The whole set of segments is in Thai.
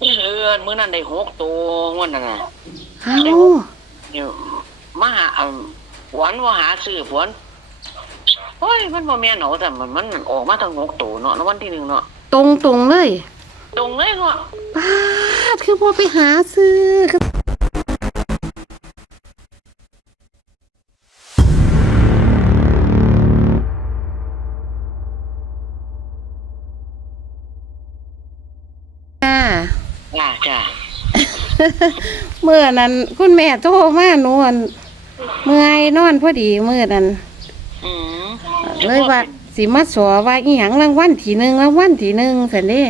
เออมื้อนั้นได้หกตัวงวดนั้นน่ะเอ้านี่มาหาเอาหวนว่าหาซื้อหวนโอ้ยมันบ่แม่นเอาแต่มันมันออกมาทั้งหกตัวเนาะในวันที่หนึ่งเนาะตรงตรงๆเลย ตรงเลยเนาะ ป้าดคือบ่ไปหาซื้อ จ้าจ้าเมื่อนั้น คุณแม่โทรมาหนูอั่นเมื่อยนอนพอดีเมื่อนั้น อืมเลยว่าสิมาสอว่าอีหยังรางวัลที่หนึ่งรางวัลที่หนึ่งสันเด้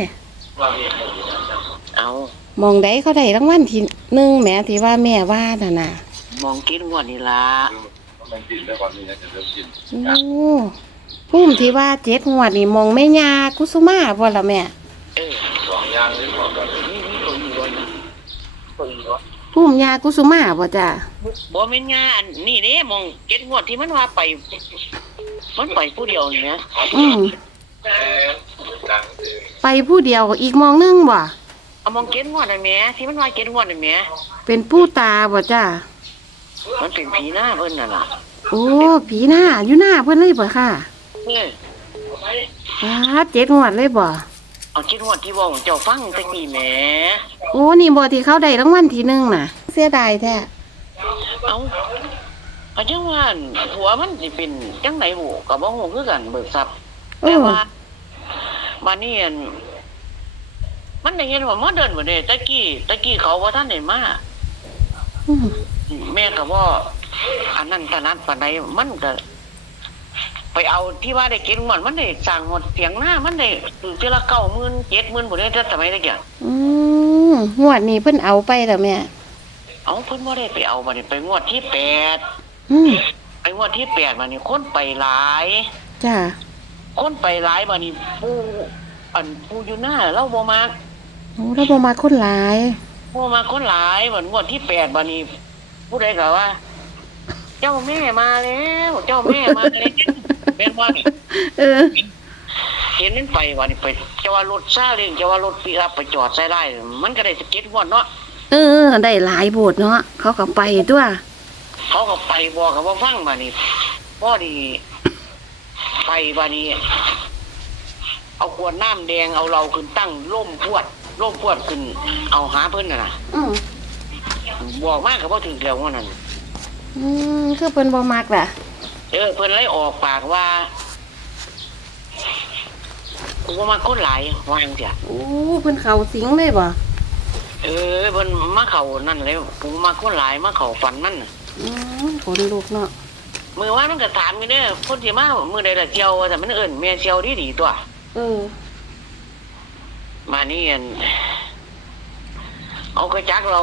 เอามองได้เขาได้รางวัลที่หนึ่งแหม่ที่ว่าแม่ว่าน่ะน่ะมองกินงวดนี่ล่ะมันกินได้ก่อนนี่นะจะเริ่มกินโอ้พุ่มที่ว่าเจ็ดงวดนี่มองแม่ยากุสุมาบ่ล่ะแม่ เออสองอย่างหรือก่อนก่อน นี่นี่ตัวนี้ด้วย ตัวนี้ด้วยพุ่มยากุสุมาบ่จ้ะบ่แม่นงานนี่เด้มองเก็ดงวดที่มันว่าไป มันไปผู้เดียวนี่นะอืมดังเลยไปผู้เดียวอีกมองหนึงบ่เอามองเก็ดงวดน่ะแหม่ที่มันว่าเก็ดงวดน่ะแหม่เป็นผู้ตาบ่จ้ะมันเป็นผีหน้าเพิ่นน่ะล่ะโอ้ผีหน้าอยู่หน้าเพิ่นเลยบ่ค่ะเออป้าดเจ็ดงวดเลยบ่ เอาเก็ดงวดที่เว่าเจ้าฟังตะกี้แหมโอ้นี่บ่ที่เขาได้รางวัลที่หนึ่งน่ะ เสียดายแท้เอาเอาจังว่าหัวมันสิเป็นจังไหนหูก็บ่ฮู้คือกันเบิกทรัพย์เอแต่อว่าบัดนี้อั่นมันได้เห็นว่ามันเดินบ่ได้ตะกี้ตะกี้เขาบ่ทันได้มา อืมแม่ก็บ่อันนั้นตะนั้นปานใดมันก็ ไปเอาที่ว่าได้เก็บงวดมันได้สร้างหดเสียงหน้ามันได้ถึงเทื่อละ90,000 70,000บ่ได้แต่สมัยตะกี้อืมงวดนี้เพิ่นเอาไปแล้วแม่เอาเพิ่นบ่ได้ไปเอาบัดนี้ไปงวดที่แปดอืมไปงวดที่แปดบัดนี้คนไปหลาย จ้าคนไปหลายบัดนี้ผู้อันผู้อยู่หน้าเราบ่มาโอ้เราบ่มาคนหลาย ผู้มาคนหลายบัดงวดที่แปดบัดนี้ผู้ใดก็ว่า เจ้าแม่มาแล้ว เจ้าแม่มาแล้ว เป็นว่านี่เออ เห็นมันไปบัดนี้ไปจะว่ารถซาเล้งจะว่ารถปีอัพไปจอดใส่ได้ มันก็ได้สะเก็ตงวดเนาะเออ ได้หลายโบทเนาะเขาก็ไปตัวเขาก็ไปบอกกับว่าฟังบัดนี้พอดีไปบัดนี้ เอาขวดน้ำแดงเอาเราขึ้นตั้งร่มพวดร่มพวดขึ้น เอาหาเพิ่นน่ะนะอืมบอกมากกับว่าถึงแล้วว่านั้นอืมคือเพิ่นบ่มักล่ะ เออเพิ่นเลยออกปากว่ากูว่ามาคนหลายวาจังเสียโอ้เพิ่นเข้าสิงเลยบ่เออเพิ่นมาเข่านั่นเลยกูมาคนหลายมาเข่าฝันนั่นน่ะอืมขนลุกเนาะมือว่ามันก็ถามกันเด้อพุ่นสิมามือใดละเจียวแต่มันเอิ่นเมียเจียวดีดีๆตัวเออมานี่อันเอากระจักเรา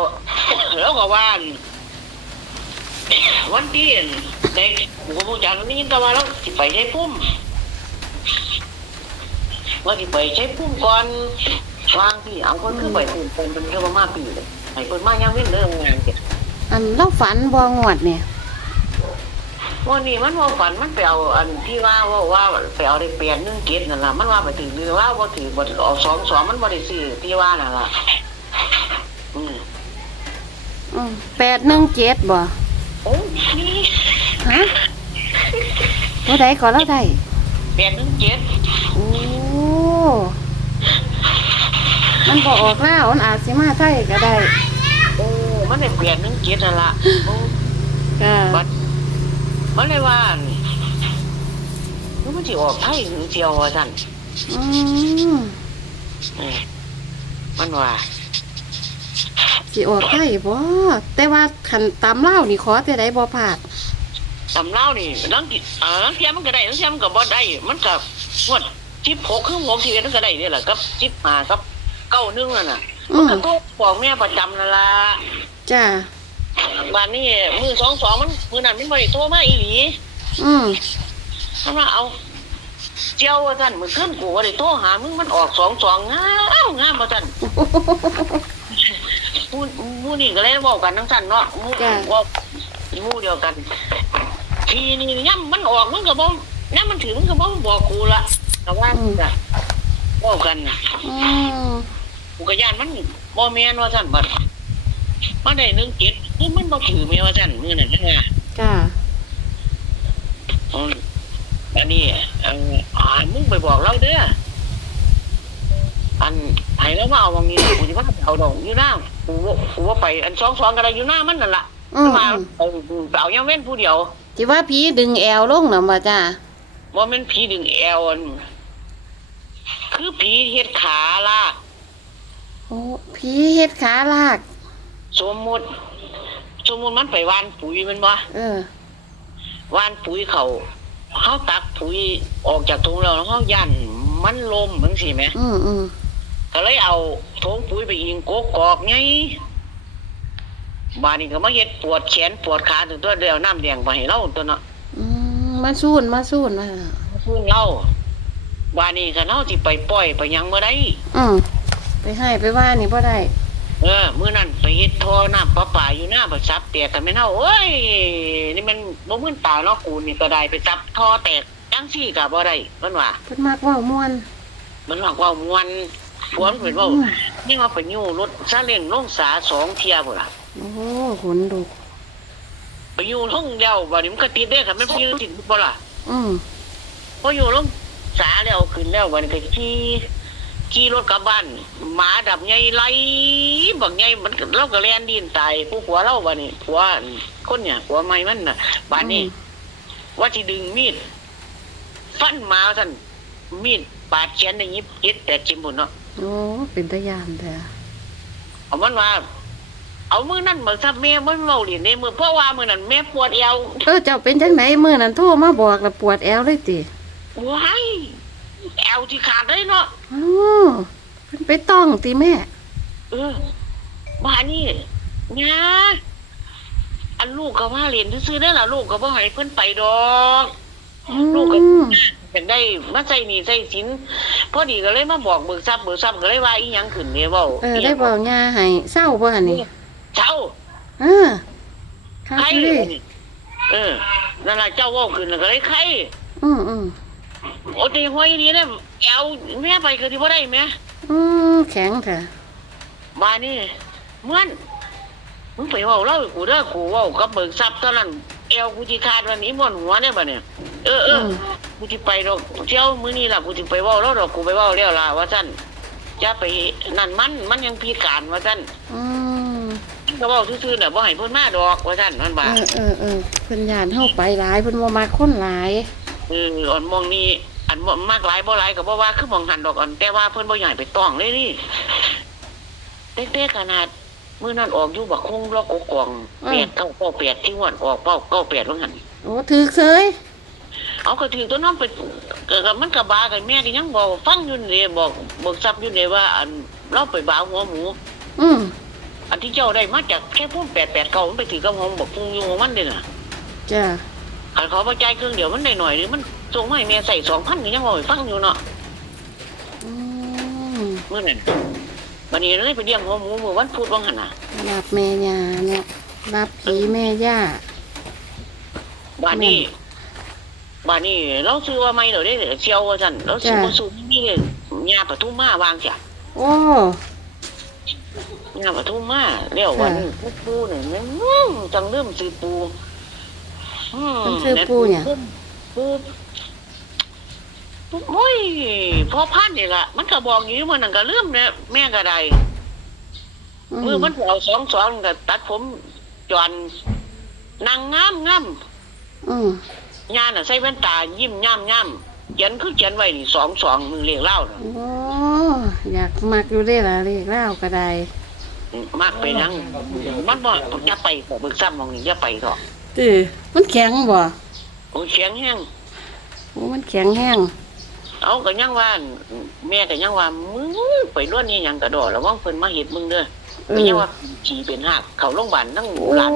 แล้วก็ว่าอัน วันที่อันในกูก็พูดจากนี้แต่ว่าเราสิไปใช้พุ่มว่าสิไปใช้พุ่มก่อนวางพี่เอาคนขึ้นไปพุ่มเป็นเป็นเรื่องมากปีเลยไอ้คนมายังเว้นเรื่องงานเด็ดอันเราฝันบ่งวดเนี่ยวันนี้มันว่าฝันมันไปเอาอันที่ว่าว่าว่าไปเอาได้เปลี่ยนหนึ่งเกตนั่นล่ะมันว่าไปถึงเรือว่าว่าถือบ่ออกสองสองมันบ่ได้ซื้อที่ว่านั่นล่ะอืมอืมแปดหนึ่งเจ็ดบ่ โอ้นี่ฮะบ่ได้ก็เราได้เปลี่ยนหนึ่งเกตโอ้มันบ่ออกแล้วมันอาจสิมาไทยก็ได้โอ้มันได้เปลี่ยนหนึ่งเกตนั่นล่ะโอ้ค่ะบัดมันเลยว่ามันสิออกไทยหรือเจียวว่าซั่นอืมเออมันว่า สิออกไทยบ่แต่ว่าคันตามเล่าวนี่ขอแต่ได้บ่พลาดตำเล่านี่ลังกิเอ่อลังเทียมันก็ได้ลังเทียมันก็บ่ได้ มันก็งวด16คือ6ที่มันก็ได้นี่แหละกับ15กับ9นึงนั่นน่ะอืมก็โทรบอกแม่ประจำนั่นล่ะจ้าวันนี้มือสองสองมันมือนั้นมันบ่ได้โทรมาอีหลีอืมมันว่าเอาเจียวว่าซั่นมื้อคืนกูบ่ได้โทรหามึงมันออกสองสองงามงามว่าซั่น ผู้ผู้นี่ก็เลยเว้ากันทั้งซั่นเนาะหมู่เว้าหมู่เดียวกัน ทีนี้ย่ํมันออกมันก็บ่ย่ํมันถึงมันก็บ่บอกกูละแต่ว่าจ้ะเว้ากันน่ะอืมกูก็ย่านมันบ่แม่นว่าซั่นบัดมาได้หนึ่งเจ็ดนี่มันบ่ถือแม่ว่าซั่นมื้อนั้นจังว่า จ้าอืมอันนี้เอ่ออ่ามึงไปบอกเราเด้ออัน ให้แล้วมาเอาวังนี้กูสิว่าเอาดอกอยู่หน้ากูว่ากูว่าไปอันสองสองก็ได้อยู่หน้ามันนั่นล่ะอืมมาอืมเอาไปเอายังเว้นผู้เดียวสิว่าผีดึงแอวลงน่ะบ่จ้าว่ามันผีดึงแอวอันคือผีเฮ็ดขาล่ะโอ้ผีเฮ็ดขาลาก สมมุติสมมุติมันไปหวานปุ๋ยแมันบ่เออ หวานปุ๋ยเขาเฮาตักปุ๋ยออกจากถุงแล้วเฮายันมันลมจังซี่แหม อืมอืม ก็เลยเอาถุงปุ๋ยไปอิงโกกอกไงบานนี้ก็มาเฮ็ดปวดแขนปวดขาถึงตัวเดียวน้ำแดงไปให้เราตัวเนาะอืมมาสู้นมาสู้นมาพื้นเราบานนี้ก็เฮาสิไปปล่อยไปหยังบ่ได้อืมไปให้ไปว่านี่บ่ได้เออมื้อนั้นไปเฮ็ดท่อน้ำประปาอยู่หน้าประซับแตกกันแม่นเฮาโอ้ยนี่มันบ่มึนตาเนาะกูนี่ก็ได้ไปจับท่อแตกจังซี่ก็บ่ได้เพิ่นว่าเพิ่นมักเว้าม่วนมันว่าว่ามวน พวนเพิ่นเว้านี่ว่าไปอยู่รถซาเล้งลงสาสองเที่ยพุ่นล่ะโอ้ขนลุกไปอยู่ห้องเดียวบัดนี้มันก็ติดได้ค่ะมันไปอยู่ติดบ่ล่ะอืมพออยู่ลงสาแล้วขึ้นแล้วบัดนี้ก็ขี่ขี่รถกลับบ้านหมาดับใหญ่ไล่บักใหญ่มันก็เราก็แล่นดินตายผู้ผัวเราบัดนี้ผัวคนเนี่ยผัวใหม่มันน่ะบัดนี้ว่าสิดึงมีดฟันหมาซั่นมีดปาดแขนได้ยิบเจ็ดแปดจิ้มบุญเนาะ โอ้เป็นตะยานแท้เอามันว่าเอามือนั่นมาซับแม่มันเมาเหรียญในมือเพราะว่ามือนั่นแม่ปวดเอวเออเจ้าเป็นจังไหนมื้อนั้นโทรมาบอกแล้วปวดแอวเลยติว้ายแอวที่ขาดเลยเนาะอ๋อเพิ่นไปต้องติแม่ เออบ้านนี่เนี่ยอันลูกก็ว่าเรียนซื้อๆได้อล่ะลูกก็บ่ให้เพิ่นไปดอกอืลูกก็มเป็นได้มาใส่หนี่ใส่สิน พอดีก็เลยมาบอกเบิกทรัพย์เบิกทรัพย์ก็เลยว่าอีหยังขึ้นเนี่ยเว้าเออได้บอกย่าให้เศร้าบ่หั่นนี่เจ้าเออค่ะใครสิเออนั่นล่ะเจ้าเว้าขึ้นแล้วก็เลยใครอืมอืมโอ้ตีห้อยนี่เนี่ยแอวแม่ไปก็ที่บ่ได้แม่อืมแข็งแท้บ้านนี่เหมือนมึงไปเว้าเล่าให้กูเด้อกูเว้ากับเบิกทรัพย์ตอนนั้นแอวกูสิขาดวันนี้ม่วนหัวเนี่ยบัดเนี่ย เออเออกูสิไปดอกเที่ยวมื้อนี้ล่ะกูสิไปเว้าแล้วดอกกูไปเว้าแล้วล่ะว่าซั่นจะไปนั่นมันมันยังพิการว่าซั่นอืมมันก็เว้าซื่อๆน่ะบ่ให้เพิ่นมาดอกว่าซั่นมันเอว่าอเออเออเพิ่นย่านเฮาไปหลายเพิ่นบ่มักคนหลาย เอออ่อนมองนี่อันบ่มากหลายบ่หลายก็บ่ว่าคือมองหันดอกอันแต่ว่าเพิ่นบ่อยากให้ไปต้องเลยนี่เด็กๆขนาดมื้อนั้นออกอยู่บักคงรอกกกองแปดเก้าเก้าแปดที่งวดออกเก้าเก้าแปดว่างั้นโอ้ถือเสย เอาก็ถือตัวน้องไปเกิดกับมันกับบากับแม่ก็ยังบอกฟังอยู่นี่บอกเบิกทรัพย์อยู่นี่ว่าอันเราไปบาหัวหมู อืมอันที่เจ้าได้มาจากแค่พุ่มแปดแปดเก้ามันไปถือกับหอมบอกพุงอยู่ของมันเด้น่ะจ้ะขันเขาพอใจายเครื่องเดียวมันได้หน่อยนึงมันส่งมาให้แม่ใส่สองพันก็ยังบอกให้ฟังอยู่เนาะอืมเมื่อนั้นวันนี้เลยไปเลี้ยงหัวหมูมือวันพุธวังหันน่ะรับแม่ย่าเนาะรับผีแม่ย่า บ้านนี้ บ้านนี้เราซื้อว่าไม่เดี๋ยวได้เชียวว่าสั่นเราซื้อมาสูงนี่เลยยาปทุมมาวางจ้ะโอ้ยาปทุมมาเรียววันนี้ปูปูเนี่ยมันอื้อจังเริ่มซื้อปูอืมมันชื่อปูเนี่ยปูปูโอ้ยพอพันนี่ละมันก็บอกอยู่มันนั่นก็เริ่มเนี่ยแม่ก็ได้มือมันเอาสองสองก็ตัดผมจอนนางงามงามอืม ยาน่ะใส่แว่นตายิ้มย่ำย่ำเขียนคือเขียนไว้นี่สองสองมือเรียกเล่าน่ะโอ้อยากมักอยู่ได้ล่ะเรียกเล่าก็ได้มากไปนังมันบ่จะไปต่อบึกซ้ำมองนี่จะไปต่อติมันแข็งบ่โอ้ยเสียงแห้งโอ้มันแข็งแห้งเอาก็ยังว่าแม่ก็ยังว่ามึงไปล้วนนี่หยังกระโดดแล้วว่างเพิ่นมาเห็ดมึงเด้อเอก็อยังว่าขี่เป็นหักเขาโรงพยาบาลนั่งโอ้หลาน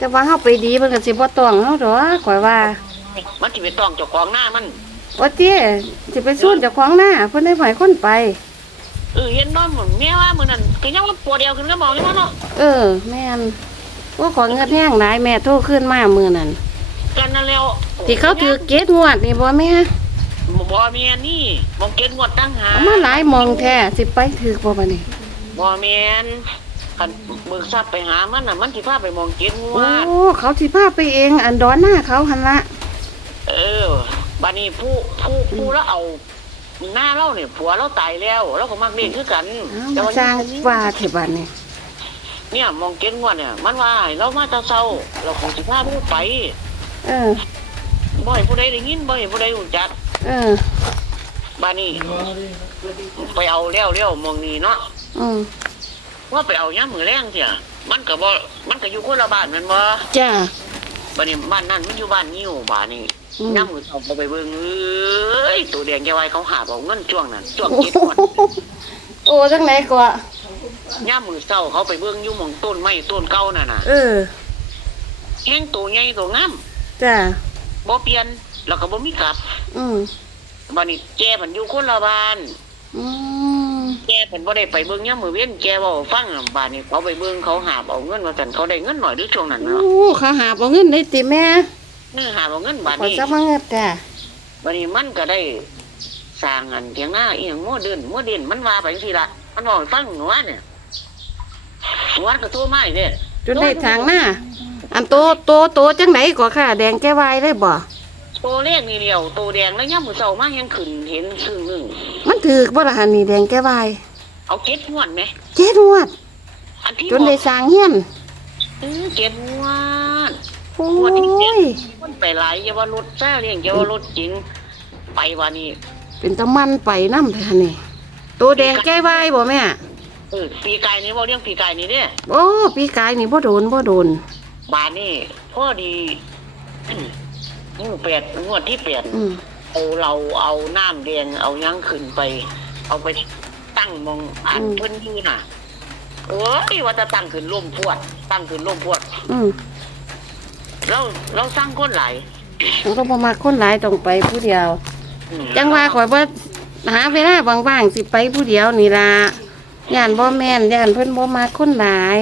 แต่ว่าเฮาไปดีเพิ่นก็สิบ่ต้องเฮาดอกข่อยว่ามันสิไปต้องเจ้าของหน้ามันว่าเตี้ยสิไปสู้เจ้าของหน้าเพิ่นได้ปล่อยคนไปเออเห็นนอนหมุนแม่ว่ามื้อนั้นก็ยังว่าปวดเดียวขึ้นก็มองอยู่ว่าเนาะเออแม่นว่าขอเงินแห้งหลายแม่โทรขึ้นมามื้อนั้นกันนั่นแล้วที่เขาถือเกตงวดนี่บ่แม่บ่แม่นี่มองเก็ดงวดตั้งหาเอามาหลายหมองแท้สิไปถือบ่บัดนี้บ่แม่น คันเบิกทรัพย์ไปหามันน่ะ มันสิพาไปมองเก็บงวโอ้ด เขาสิพาไปเอง อันดอนหน้าเขาหันละเออบัดนี้ผู้ผู้ผู้แล้วเอาหน้าเราเนี่ยผัวเราตายแล้วเราก็มักเล่นคือกันเอ้ามาสร้างว่าเถอะบัดนี่เนี่ยมองเก็บงวดเนี่ย มันว่าให้เรามาแตะเช้า เราคงสิพาผู้ไปเออ บ่ให้ผู้ใดได้ยินบ่ให้ผู้ใดรู้จักเออบัดนี้ไปเอาแล้วแล้วมองนี่เนาะอืม ว่าไปเอาย่ามมือแรงเสียมันก็บ่มันก็อยู่คนละบ้านแมันบ่จ้าบัดนี้บ้านนั้นมันอยู่บ้านนิ้วบ้านนี้อืม ย่ามมือเอาไปเบิ่งเอ้ยตัวแดงแกไว้เขาหาบเอาเงินช่วงนั้นช่วงโอ้เจ็ดโหวันโอ้จังไหนกว่าย่ามมือเศร้าเขาไปเบิ่งอยู่หม่องต้นไม้ต้นเก่านั่นน่ะเออ แห้งตัวใหญ่ตัวงามจ้า บ่เปลี่ยนแล้วก็บ่มีกลับอืมบัดนี้แกมันอยู่คนละบ้าน อืมแกเพิ่นบ่ได้ไปเบิ่งย่ามมือเว้นแกเว้าให้ฟังน่ะบ้านนี้เขาไปเบิ่งเขาหาบเอาเงินว่าซั่นเขาได้เงินหน่อยเด้วยช่วงนั้นโอ้เนาะเขาหาบ่เงินได้ติแม่เนื้อหาบเอาเงินบ้านขอนี้จักมาเงินจ้าวันนี้มันก็ได้สร้างอันเทียงหน้าอีหยังโมเดิร์นโมเดิร์นมันว่าไปจังซี่ละมันบอกให้ฟังหนูว่าเนี่ยหนูว่าก็โทรมาอีกเด้จนได้ทางหน้าอันโตโตโตจังไหนกว่าค่ะ แดงแก้วายได้บ่โตเลขนี่เดียวโตแดงแล้วย่ามมือเช้ามายังขึ้นเห็นครึ่งหนึง มันถือบ่ล่ะหันนี่แดงแก้วายเอาเก็ดงวดไหมเจ็ดงวด อันที่จนได้สร้างเฮียนเออเก็ดงวดโอ้งวดที่เจ็ดยมันไปหลายอย่าว่ารถซ่าเรียงอย่าว่ารถจริง ไปวันนี้ เป็นตะมันไปนำแท้นี่ตัวแดงแก้วายบ่แม่เออปีกายนี้บ่เรื่องปีกายนี้เด้โอ้ปีกายนี่บ่โดนบ่โดนบานนี่พอดีงวดแปดงวดที่แปดอืม เอาเราเอาน้ำแดงเอาหยังขึ้นไป เอาไปตั้งมองอันเพิ่นอยู่น่ะเอ้ยว่าจะตั้งขึ้นร่มพวด ตั้งขึ้นร่มพวด อืมเราเราสร้างคนหลายมันก็บ่มักคนหลายต้องไปผู้เดียว อืมจังว่าข่อยบ่หาเวลาว่างๆสิไปผู้เดียวนี่ล่ะย่านบ่แม่นย่านเพิ่นบ่มักคนหลาย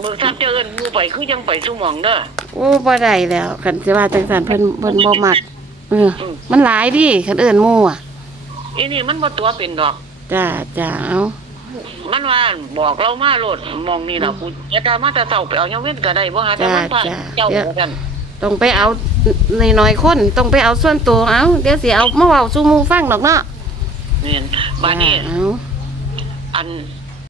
เบิกทราบเจริญมูไปคือยังไปสุ่หมองเด้อโอ้บ่ได้แล้วคันสิว่าจังซั่นเพิ่นเพิ่นบ่มัก เออ มันหลายดิคันเอิ้นหมู่อะอีนี่มันบ่ตัวเป็นดอก จ้าจ้าเอามันว่าบอกเรามาโลดมองนี่ล่ะกูจะตามาแต่เช้าไปเอายังเว้นก็ได้บ่หาแต่มันพาเจ้าว่ากันต้องไปเอาน้อยๆคนต้องไปเอาส่วนตัวเอาเดี๋ยวสิเอามาเว้าสู่หมู่ฟังดอกเนาะนี่นบ้านนี้เอา อัน